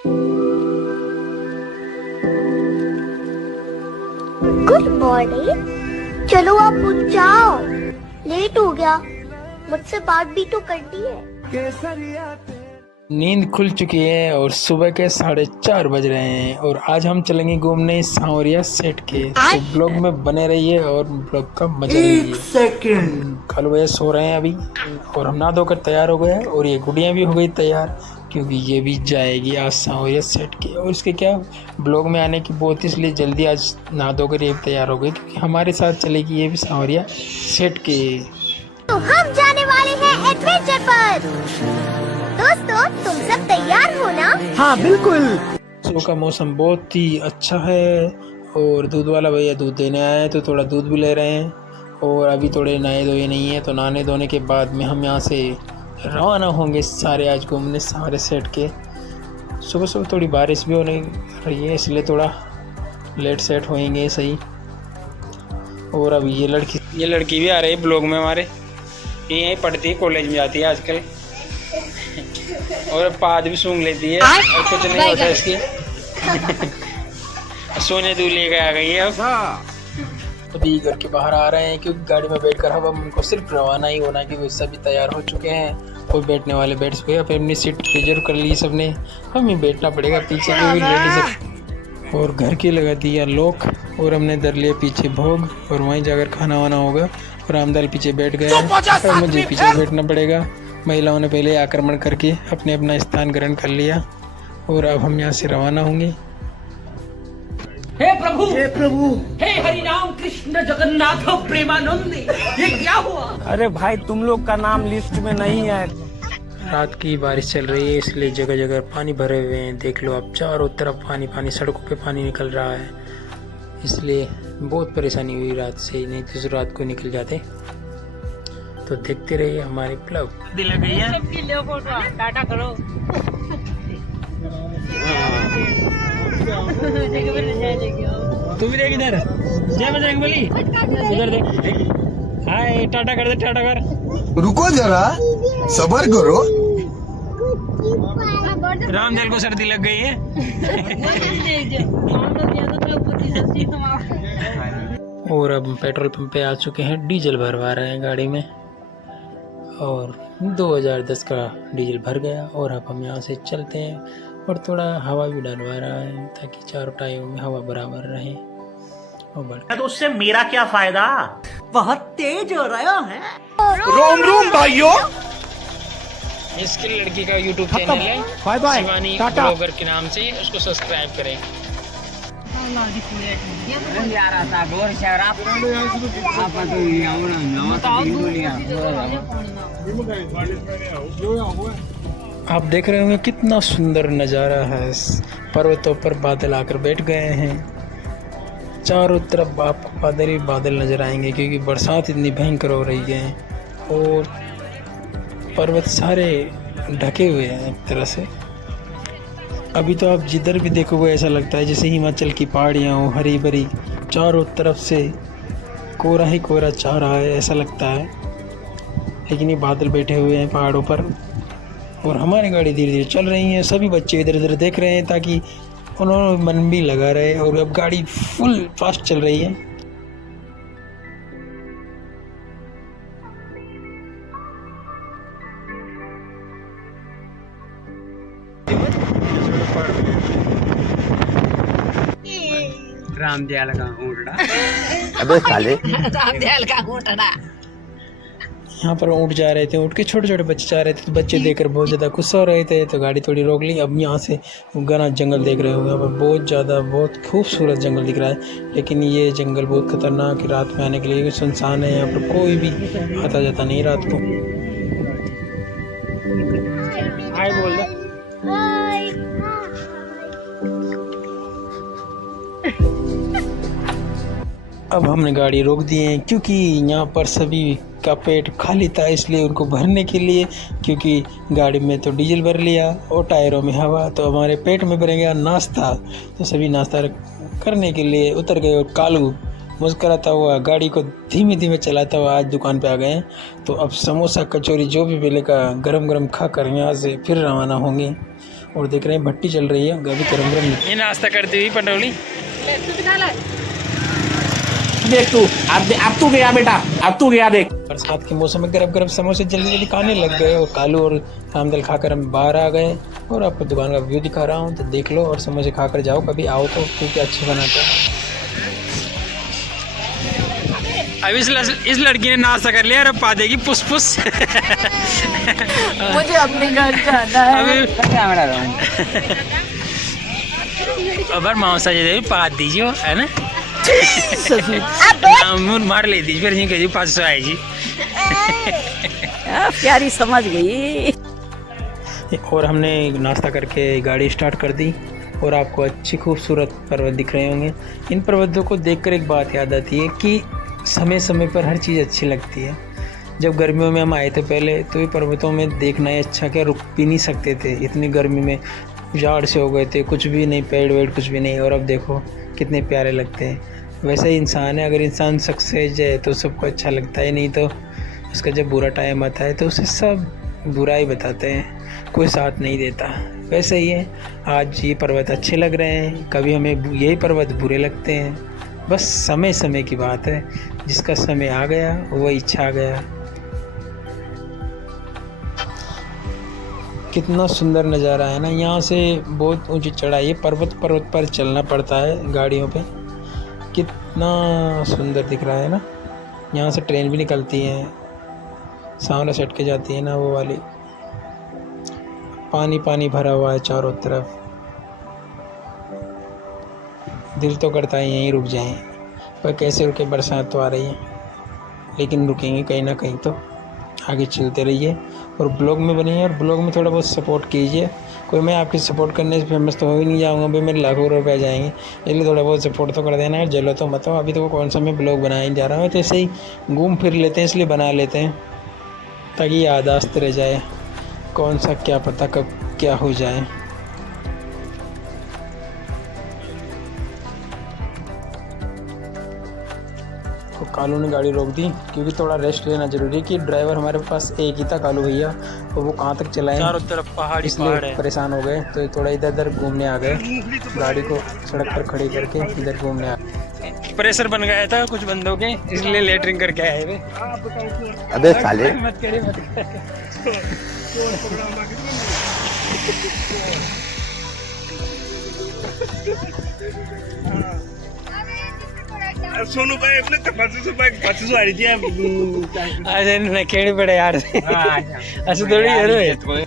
Good morning. चलो आप उठ जाओ, लेट हो गया। मुझसे बात भी तो करनी है। नींद खुल चुकी है और सुबह के 4:30 बज रहे हैं और आज हम चलेंगे घूमने सांवरिया सेट के। तो ब्लॉग में बने रहिए और ब्लॉग का मजा लीजिए। सेकंड कालू भैया सो रहे हैं अभी और हम नहा धोकर तैयार हो गए हैं और ये गुड़िया भी हो गई तैयार, क्योंकि ये भी जाएगी आज सांवरिया सेट के। और इसके क्या ब्लॉग में आने की बहुत इसलिए जल्दी आज नहा धोकर ये भी तैयार हो गई, क्योंकि हमारे साथ चलेगी ये भी सांवरिया सेट के। तो हम जाने वाले हैं एडवेंचर पर। दोस्तों तुम सब तैयार हो ना? हाँ बिल्कुल। सुबह का मौसम बहुत ही अच्छा है और दूध वाला भैया दूध देने आए हैं तो थोड़ा दूध भी ले रहे हैं। और अभी थोड़े नहाए धोए नहीं है, तो नहाने धोने के बाद में हम यहाँ से रवाना होंगे सारे आज घूमने सारे सेट के। सुबह सुबह थोड़ी बारिश भी होने रही है, इसलिए थोड़ा लेट सेट होएंगे सही। और अभी ये लड़की भी आ रही है ब्लॉग में हमारे, ये यहीं पढ़ती है, कॉलेज में जाती है आजकल और पाद भी सूंघ लेती है और कुछ नहीं होता इसकी। सोने दूध लेकर आ गई है अब। अभी घर के बाहर आ रहे हैं क्योंकि गाड़ी में बैठकर अब हमको सिर्फ रवाना ही होना, कि वो सभी तैयार हो चुके हैं और बैठने वाले बैठ चुके हैं। अपनी सीट रिजर्व कर ली सबने, हमें बैठना पड़ेगा पीछे के भी लेडीज। और घर की लगा दिया लॉक और हमने धर लिया पीछे भोग और वहीं जाकर खाना वाना होगा। और रामदाल पीछे बैठ गए और मुझे पीछे बैठना पड़ेगा। महिलाओं ने पहले आक्रमण करके अपने अपना स्थान ग्रहण कर लिया और अब हम यहाँ से रवाना होंगे। हे प्रभु, हे प्रभु, हे हरि राम कृष्ण जगन्नाथ प्रेमानंद, ये क्या हुआ? अरे भाई तुम लोग का नाम लिस्ट में नहीं है। रात की बारिश चल रही है इसलिए जगह जगह पानी भरे हुए हैं। देख लो आप चारों तरफ पानी पानी, सड़कों पे पानी निकल रहा है, इसलिए बहुत परेशानी हुई रात से, नहीं तो रात को निकल जाते। तो देखते रहिए हमारे ब्लॉग। दिल गई है सबकी ले फोटो, टाटा करो। तू भी देख इधर, जय बजरंग बली, इधर देख। हाय, टाटा कर दे, टाटा कर। रुको जरा, सबर करो। रामजल को सर्दी लग गई है। और अब पेट्रोल पंप पे आ चुके हैं, डीजल भरवा रहे हैं गाड़ी में और 2010 का डीजल भर गया। और अब हम यहाँ से चलते हैं और थोड़ा हवा भी डलवा रहा है ताकि चारों टायरों में हवा बराबर रहे। और तो उससे मेरा क्या फायदा? बहुत तेज हो रहा है। रोम रोम भाइयों। इसकी लड़की का यूट्यूब चैनल है, bye bye, Shivani Tata. Blogger के नाम से, उसको सब्सक्राइब करें। आप देख रहे होंगे कितना सुंदर नज़ारा है। पर्वतों पर बादल आकर बैठ गए हैं, चारों तरफ आपको बादल ही बादल नजर आएंगे क्योंकि बरसात इतनी भयंकर हो रही है और पर्वत सारे ढके हुए हैं एक तरह से। अभी तो आप जिधर भी देखोगे ऐसा लगता है जैसे हिमाचल की पहाड़ियाँ हो, हरी भरी, चारों तरफ से कोहरा ही कोहरा छा रहा है ऐसा लगता है। लेकिन ये बादल बैठे हुए हैं पहाड़ों पर और हमारी गाड़ी धीरे धीरे चल रही है। सभी बच्चे इधर उधर देख रहे हैं ताकि उन्होंने मन भी लगा रहे। और अब गाड़ी फुल फास्ट चल रही है। रामदयाल का ऊँटड़ा। अबे साले। रामदयाल का घोटड़ा। यहाँ पर ऊँट जा रहे थे, ऊँट के छोटे छोटे बच्चे जा रहे थे, तो बच्चे देखकर बहुत ज़्यादा खुश हो रहे थे, तो गाड़ी थोड़ी रोक ली। अब यहाँ से घना जंगल देख रहे हो, यहाँ पर बहुत खूबसूरत जंगल दिख रहा है। लेकिन ये जंगल बहुत खतरनाक है रात में आने के लिए, सुनसान है, यहाँ पर कोई भी आता जाता नहीं रात को। हाय बोल दे। अब हमने गाड़ी रोक दी है क्योंकि यहाँ पर सभी का पेट खाली था, इसलिए उनको भरने के लिए, क्योंकि गाड़ी में तो डीजल भर लिया और टायरों में हवा, तो हमारे पेट में भरेंगे नाश्ता। तो सभी नाश्ता करने के लिए उतर गए और कालू मुस्कुराता हुआ गाड़ी को धीमे धीमे चलाता हुआ आज दुकान पे आ गए हैं। तो अब समोसा कचौरी जो भी मिलेगा गरम गरम खा कर यहाँ से फिर रवाना होंगे। और देख रहे हैं भट्टी चल रही है, अभी गरम गरम ये नाश्ता करती हुई पंडोली। देख तू, अब तू गया बेटा, अब तू गया देख। बरसात के मौसम में गरम गरम समोसे जल्दी जल्दी खाने लग गए और कालू और रामदल खाकर हम बाहर आ गए और आपको दुकान का व्यू दिखा रहा हूँ, तो देख लो और समोसे खाकर जाओ, कभी आओ तो, क्योंकि अच्छे बनाते हैं। अब इस लड़की ने नाश्ता कर लिया और अब पा देगी पुस पुस। मुझे अपने घर जाना है। अबर मासा जी पा दीजिए, है ना? मुँह मार ले दीजिए, फिर नहीं कहिए 500 आए जी। प्यारी समझ गई। और हमने नाश्ता करके गाड़ी स्टार्ट कर दी और आपको अच्छी खूबसूरत पर्वत दिख रहे होंगे। इन पर्वतों को देखकर एक बात याद आती है कि समय समय पर हर चीज़ अच्छी लगती है। जब गर्मियों में हम आए थे पहले, तो ये पर्वतों में देखना है अच्छा, क्या रुक भी नहीं सकते थे, इतनी गर्मी में जाड़ से हो गए थे, कुछ भी नहीं, पेड़ वेड़ कुछ भी नहीं, और अब देखो कितने प्यारे लगते हैं। वैसे ही इंसान है, अगर इंसान सक्सेस है तो सबको अच्छा लगता है, नहीं तो उसका जब बुरा टाइम आता है तो उसे सब बुरा ही बताते हैं, कोई साथ नहीं देता। वैसे ही है, आज ये पर्वत अच्छे लग रहे हैं, कभी हमें यही पर्वत बुरे लगते हैं, बस समय समय की बात है, जिसका समय आ गया वो इच्छा आ गया। कितना सुंदर नज़ारा है ना, यहाँ से बहुत ऊंची चढ़ाई है, पर्वत पर चलना पड़ता है गाड़ियों पे। कितना सुंदर दिख रहा है ना, यहाँ से ट्रेन भी निकलती है, सामने सट के जाती है ना वो वाली। पानी पानी भरा हुआ है चारों तरफ, दिल तो करता है यहीं रुक जाएं, पर कैसे रुके, बरसात तो आ रही है, लेकिन रुकेंगे कहीं ना कहीं तो। आगे चलते रहिए और ब्लॉग में बनिए और ब्लॉग में थोड़ा बहुत सपोर्ट कीजिए। कोई मैं आपकी सपोर्ट करने से फेमस तो हो ही नहीं जाऊँगा भाई, मेरे लाखों रुपए जाएंगे, इसलिए थोड़ा बहुत सपोर्ट तो कर देना है। जलो तो मत हो, अभी तो कौन सा मैं ब्लॉग बनाने जा रहा हूँ, तो ऐसे ही घूम फिर लेते हैं, इसलिए बना लेते हैं ताकि याददाश्त रह जाए, कौन सा क्या पता कब क्या हो जाए। तो कालू ने गाड़ी रोक दी क्योंकि थोड़ा रेस्ट लेना जरूरी है, कि ड्राइवर हमारे पास एक ही था कालू भैया, तो वो कहाँ तक चलाएं, चारों तरफ पहाड़ इसलिए परेशान हो गए, तो थोड़ा इधर उधर घूमने आ गए, गाड़ी को सड़क पर खड़ी करके इधर घूमने आ गए। प्रेशर बन गया था कुछ बंदों के, इसलिए लेटरिंग करके आए वे। अबे साले मत करे मत करे। सोनू भाई अपने 25 आ रही थी ऐसे नहीं खेड़ी पड़े यार, ऐसे थोड़ी है।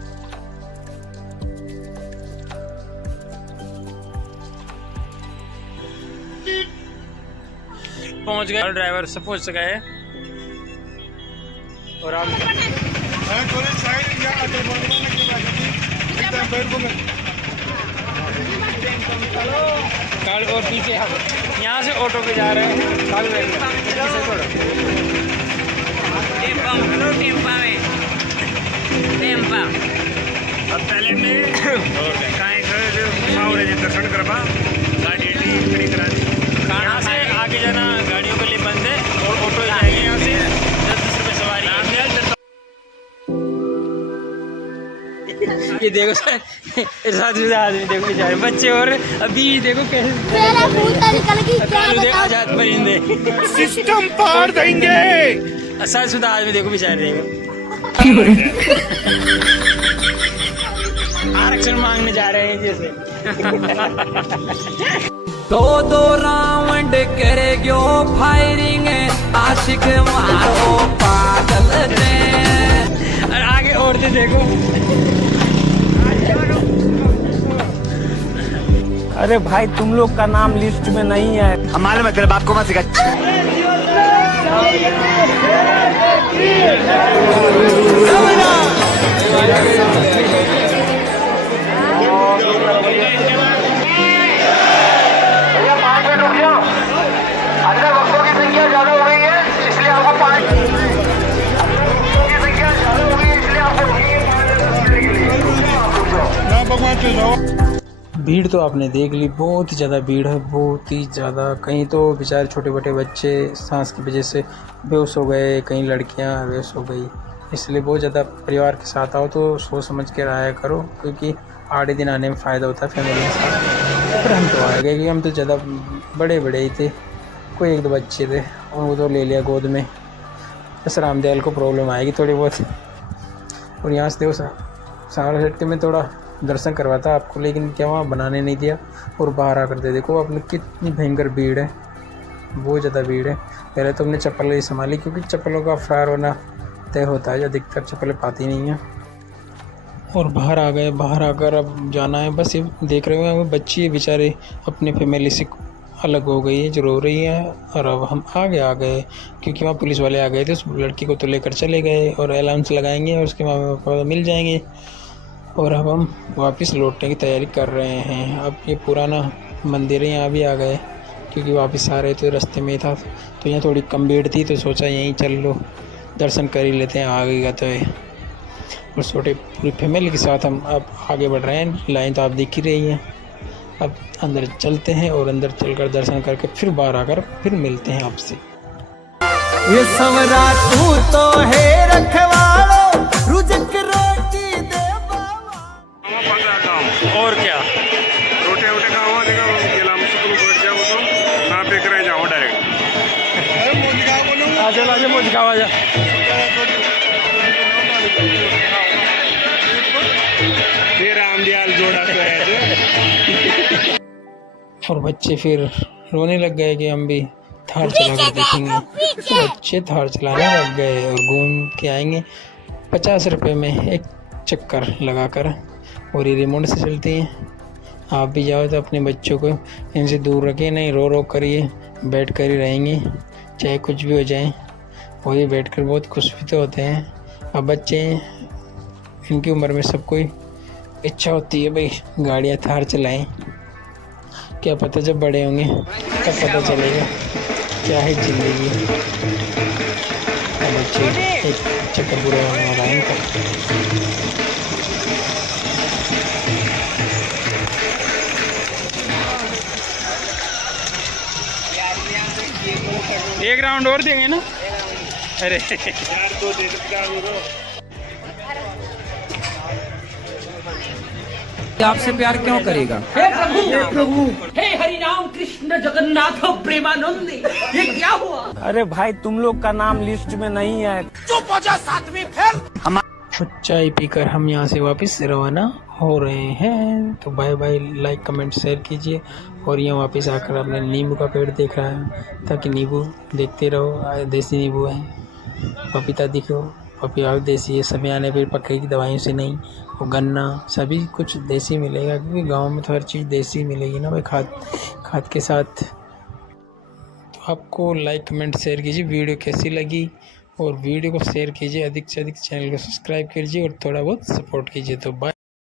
पहुंच गए, ड्राइवर से पहुंच गए और आप काल और पीछे यहाँ से ऑटो पे जा रहे हैं, काल अब पहले में दर्शन करवा गाड़ी खड़ी करा दी। खाना से आगे जाना गाड़ियों के लिए बंद है और ऑटो जाएंगे यहाँ से 10 रुपये सवारी। ये देखो साथ में आदमी देखो बेचारे बच्चे, और अभी देखो कैसे मेरा भूत निकल गई, क्या बताऊं? आजाद परिंदे सिस्टम पार देंगे। शादीशुदा आदमी देखो बेचारे, आरक्षण मांगने जा रहे हैं जैसे। दो राउंड करेगो फायरिंग, आशिक मारो पागल ने। और आगे औरतें देखो, अरे भाई तुम लोग का नाम लिस्ट में नहीं है। हमारे में तेरे बाप को मत सिखा। भीड़ तो आपने देख ली, बहुत ही ज़्यादा भीड़ है, बहुत ही ज़्यादा। कहीं तो बेचारे छोटे छोटे बच्चे सांस की वजह से बेहोश हो गए, कहीं लड़कियां बेहोश हो गई, इसलिए बहुत ज़्यादा परिवार के साथ आओ तो सोच समझ के आया करो, क्योंकि 8 दिन आने में फ़ायदा होता है फैमिली के साथ। पर हम तो आ गए क्योंकि हम तो ज़्यादा बड़े ही थे, कोई 1-2 बच्चे थे और वो तो ले लिया गोद में। बस रामदयाल को प्रॉब्लम आएगी थोड़ी बहुत। और यहाँ से देखो सारहट्टी में थोड़ा दर्शन करवाता आपको, लेकिन क्या वहाँ बनाने नहीं दिया और बाहर आकर दे देखो अपने कितनी भयंकर भीड़ है, बहुत ज़्यादा भीड़ है। पहले तो हमने चप्पल ही संभाली क्योंकि चप्पलों का फ्रार होना तय होता है, अधिकतर चप्पलें पाती नहीं हैं। और बाहर आ गए, बाहर आकर अब जाना है। बस ये देख रहे हो बच्ची बेचारे अपने फैमिली से अलग हो गई है, जो रो रही है। और अब हम आगे आ गए क्योंकि वहाँ पुलिस वाले आ गए थे, उस लड़की को तो लेकर चले गए और अलाउंस लगाएंगे और उसके माँ बाप मिल जाएंगे। और अब हम वापस लौटने की तैयारी कर रहे हैं। अब ये पुराना मंदिर है, यहाँ भी आ गए क्योंकि वापस आ रहे थे, रास्ते में था तो यहाँ थोड़ी कम भीड़ थी तो सोचा यहीं चल लो दर्शन कर ही लेते हैं, आ गएगा तो है। और छोटे पूरी फैमिली के साथ हम अब आगे बढ़ रहे हैं। लाइन तो आप दिख ही रही है। अब अंदर चलते हैं और अंदर चलकर दर्शन करके फिर बाहर आकर फिर मिलते हैं आपसे। ये सवरा तू तो है रखवालो रुजक रोटी दे और क्या रोटे वोटे खावा देखा गेला मुझे बैठ जाओ तो ना पे करे जाओ डायरेक्ट। आजा मोज खावा जा। ये रामदयाल जोड़ा तो है। और बच्चे फिर रोने लग गए कि हम भी थार चला कर देखेंगे। तो बच्चे थार चलाने लग गए और घूम के आएंगे 50 रुपये में एक चक्कर लगाकर। और ये रिमोट से चलती हैं। आप भी जाओ तो अपने बच्चों को इनसे दूर रखें, नहीं रो करिए, बैठ कर ही रहेंगे चाहे कुछ भी हो जाए। और ये बैठ कर बहुत खुश भी तो होते हैं। अब बच्चे इनकी उम्र में सब कोई इच्छा होती है भाई गाड़ियाँ थार चलाएं। क्या पता जब बड़े होंगे तब पता चलेगा क्या है ज़िंदगी। बच्चे एक चक्कर पूरा होने वाला है इनका। एक राउंड और देंगे ना। अरे आपसे प्यार क्यों करेगा? हे प्रभु, हे हरिनाम कृष्ण जगन्नाथ प्रेमानंद, ये क्या हुआ? अरे भाई तुम लोग का नाम लिस्ट में नहीं है। चुप हो जा सातवीं फेल। चाय पीकर हम यहाँ से वापस रवाना हो रहे हैं। तो bye bye, like comment share कीजिए। और यहाँ वापस आकर अपने नींबू का पेड़ देख रहा है ताकि नींबू देखते रहो। देसी नींबू है, पपीता दिखो, पपीता देसी है, समय आने पर पकेगी दवाइयों से नहीं। और गन्ना सभी कुछ देसी मिलेगा क्योंकि गांव में तो हर चीज़ देसी मिलेगी ना भाई, खाद के साथ। तो आपको लाइक कमेंट शेयर कीजिए। वीडियो कैसी लगी और वीडियो को शेयर कीजिए, अधिक से अधिक चैनल को सब्सक्राइब कीजिए और थोड़ा बहुत सपोर्ट कीजिए। तो बाय।